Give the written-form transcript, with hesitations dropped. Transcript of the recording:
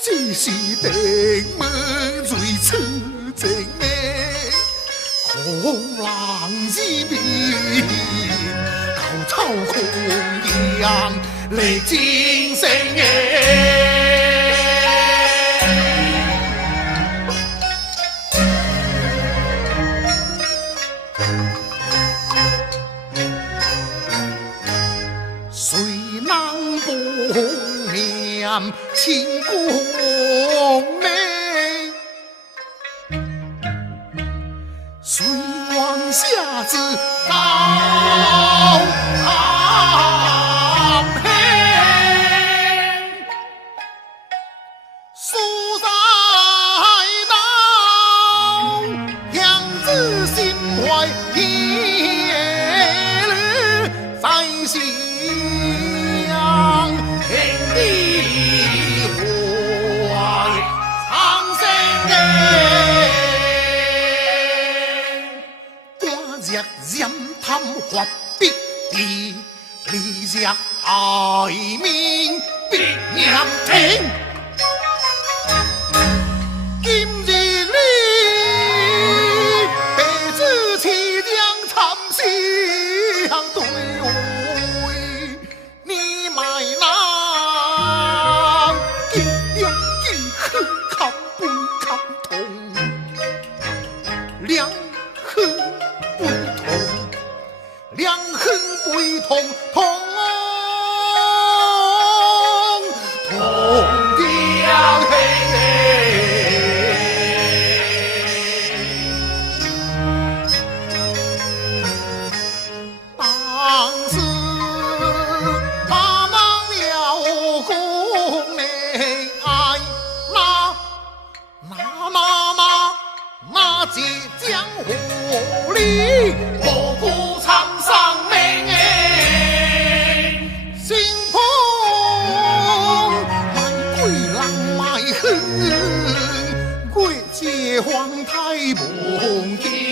只是定门最痴情的狂浪之面，高草狂扬力战胜的。谁能共念情光美？谁愿下至高堂平？苏在道，娘子心怀夜侣在心。天地怀苍生的，寡若染贪或必地，离若爱民必念天。今日里白纸凄凉惨相对会，你买那？两恨不同，两恨不同，同两恨。当时他忙了宫内爱那即江湖里莫顾沧桑命哎，心痛万鬼人埋恨，鬼界皇太梦见。